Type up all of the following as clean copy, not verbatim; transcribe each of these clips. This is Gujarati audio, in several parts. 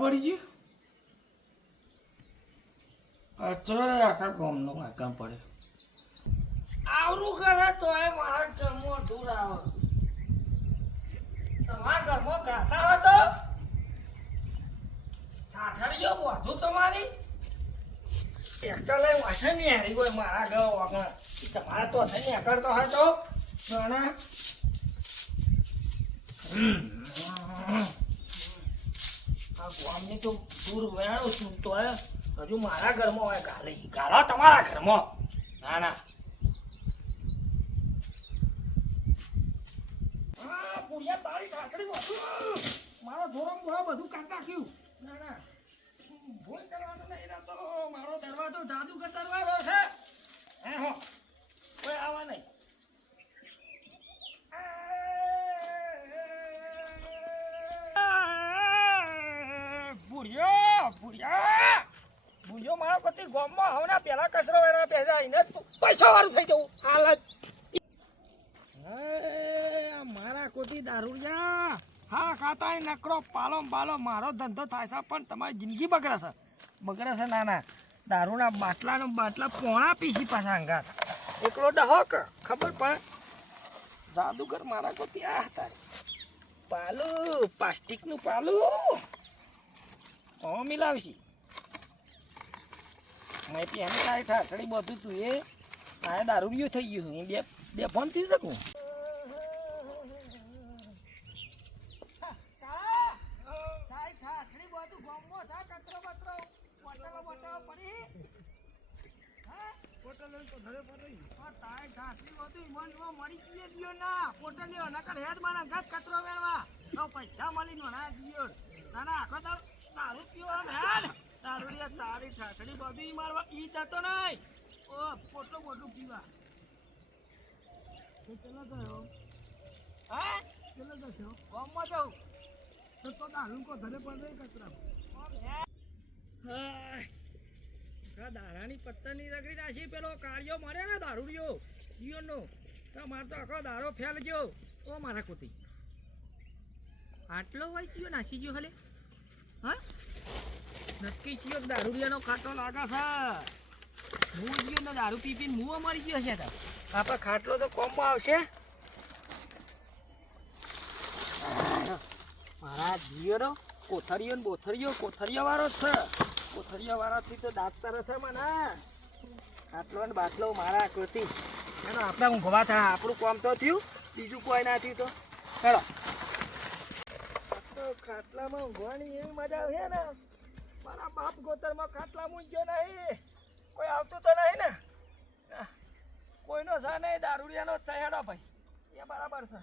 પડી ગયું કચરો આખા ગામનો કામ પડે આવરું કરે તો એ મારા ઘરમાં દૂર આવે તમારા ઘરમાં ગાતા હોય તો ઠાઠડીઓ મોઢું તમારી ટ્રેક્ટર લઈ વાંચે નહીં હારી કોઈ મારા ઘર વગર તમારા તો થઈને કરતો હોય તો ઘણા આ ગામની તો દૂર વેણું છું તો હજુ મારા ઘરમાં હોય ગાલો તમારા ઘરમાં ના ના હા પુરિયા તારી ઠાકડી મારો ધોરણ બધું કાઢ નાખ્યું ના ના ભૂલ કરવાનું નહીં તો મારો દરવાજો જાદુગર દરવાજો છે હે હો કોઈ આવા નહીં ભૂલ્યો મારા પતિ ગામમાં હવના પેલા કચરો વેરા પહેલા આવીને પૈસા વાળું થઈ જવું હાલત મારા કોતી દારૂડિયા હા ખાતા નકરો પાલો બાલો મારો ધંધો થાય છે પણ તમારી જિંદગી બગડે છે નાના દારૂના બાટલા પોણા પીસી પાછા અંગાત એકલો ડહક ખબર પણ જાદુગર મારા કોતી આ હતા પાલું પ્લાસ્ટિકનું પાલું મિલાવશી મેં પેન તારી ઠાઠડી બધું તું એ આ દારૂડિયું થઈ ગયું બે ફોન થઈ શકું પૈસા મળી આખો દારૂ પીવા તારી ઠાઠડી બધું મારવા ઈ જતો નહીં ઓ પોટલો મોટું પીવા ચલો ગયો હા ચલો જશો ગામમાં જાઉં તો દારૂ કો ધરે પડે કચરા દારાની પત્તરની રગડી નાખી પેલો કાળિયો માર્યો ને દારૂડિયો ઈયોનો તો મારે તો આખો દારો ફેલ ગયો ઓ મારા કોતી આટલો હોય કયો નાસી ગયો હલે હા નક્કી ચિયો દારૂડિયાનો ખાટલો લાગે છે હું ગયો ને દારૂ પી પીને મું મરી ગયો છે આપણે ખાટલો તો કોમમાં આવશે મારા જીઓનો કોથરીઓ ને કોથરીઓ વાળો જ છે કોથરીઓ વાળાથી તો દાંત તરે છે મને ખાટલો ને બાટલો મારા કોતી એનો આપણે ઊંઘવા થાય આપણું કામ તો થયું બીજું કોઈ ના થયું તો હેલો ખાટલામાં ઊંઘવાની એવી મજા છે ને મારા બાપ ગોતરમાં ખાટલા મૂંઝ્યો નહીં કોઈ આવતું તો નહીં ને કોઈનો છે નહીં દારૂડિયાનો જ છે હેડો ભાઈ એ બરાબર છે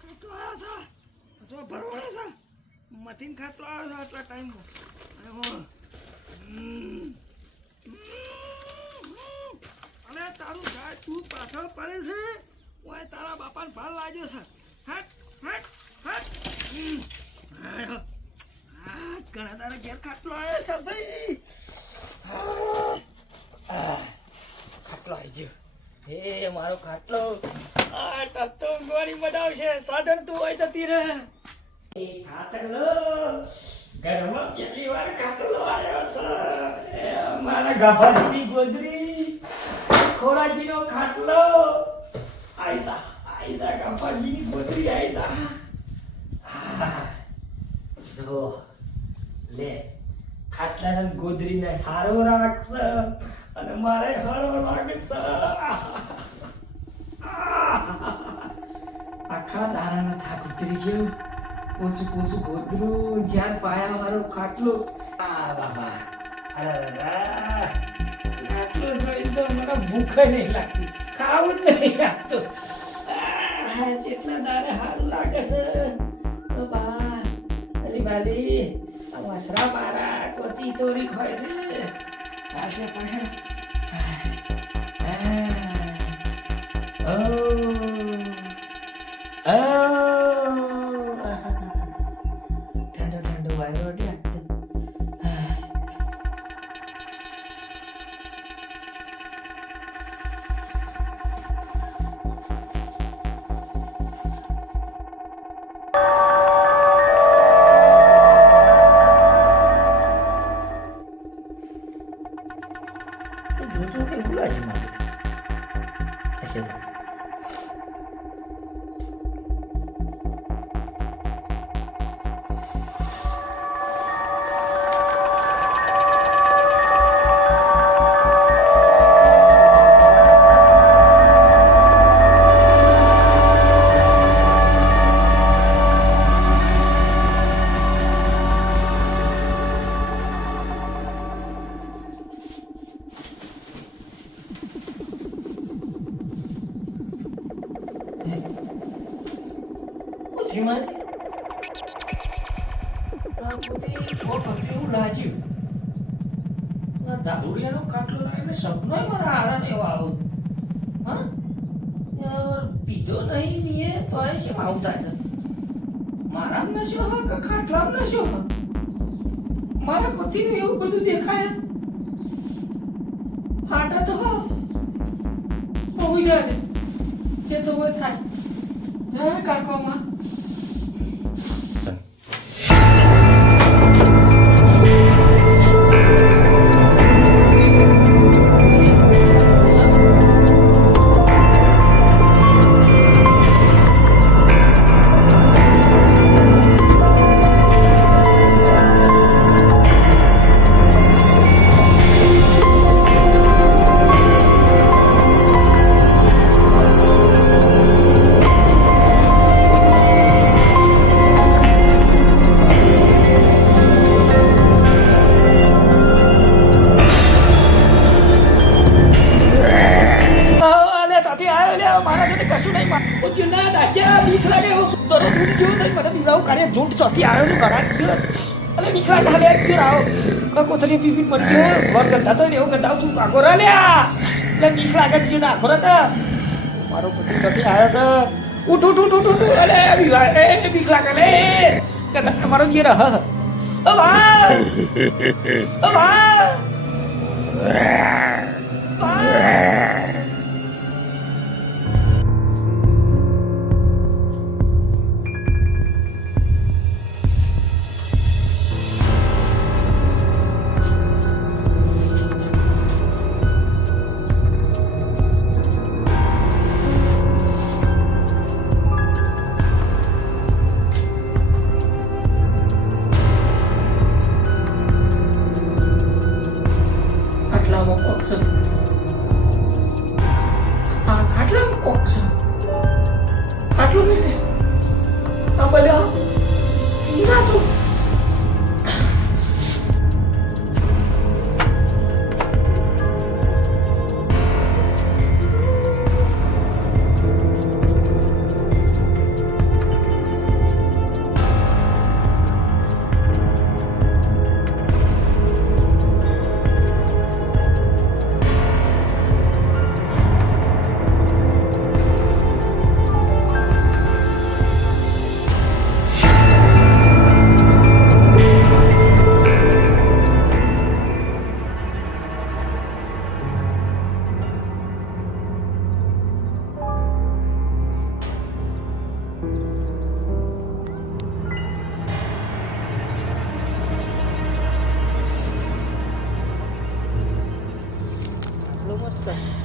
ખાટલો આવ્યો છે જો ભરવાડે છે મથીને ખાટલો આવ્યો છે આટલા ટાઈમમાં અને તારું ગાય તું પાછળ પડે છે હું તારા બાપાને ભાર લાગ્યો છે હટ હટ હટ ઘણા તારા ઘેર ખાટલો આવ્યો છે ભાઈ ખાટલો આવી ગયો હે મારો ખાટલો આ ટકતો ઊંઘવાની મજા આવશે સાધન તું હોય જતી રહે એ ખાટલો ઘરમાં પહેલી વાર ખાટલો આવ્યો છે મારા ગાભાજીની ગોદરી ખોરાજીનો ખાટલો આઈતા ગાભાજીની ગોદરી આઈતા જો લે ખાટલાના ગોદરીને હારો રાખશે અને મારે હારો લાગશે આખા દારાના થાક ઉતરી ગયો પોસું ગોદરું જ્યાં પાયા વાળો ખાટલો બાબા અરે ખાટલો જોઈ તો મને ભૂખ નહીં લાગતી ખાવું જ નહીં લાગતું જેટલા દારે સારું લાગે છે બા અલી ભાલી આ મસરા મારા કોતી તોરી ખોય છે આજે પણ ઠંડો વાયરો હેઠી મારી આ પોતે કોક હતું એવું લાગ્યું. આ દારૂડિયાનો ખાટલો લાવીને સપનોય મારા હારા એવો આવો. હા યાર પીધો નહીં મેં તોય શેમ આવું થાય છે? મારામ નશો હા કે ખાટલામ નશો હા? મારા પતિનું એવું બધું દેખાય ફાટા તો હા બહુ યાદ જે તો હોય થાય જાય કાકોમાં. કોથળી પીપી મરી ગયો વર કરતા તો એવું કરતા છું કાકો લ્યા એટલે બીક લાગે ગયું નાખો હતા મારો પતિ નથી આવ્યો છે. ઉઠ ઉઠ ઉઠ ઉઠ ઉઠ અલે બીક લાગે લે મારો જે રહ ઓ ભાઈ ઓ ભાઈ મસ્ત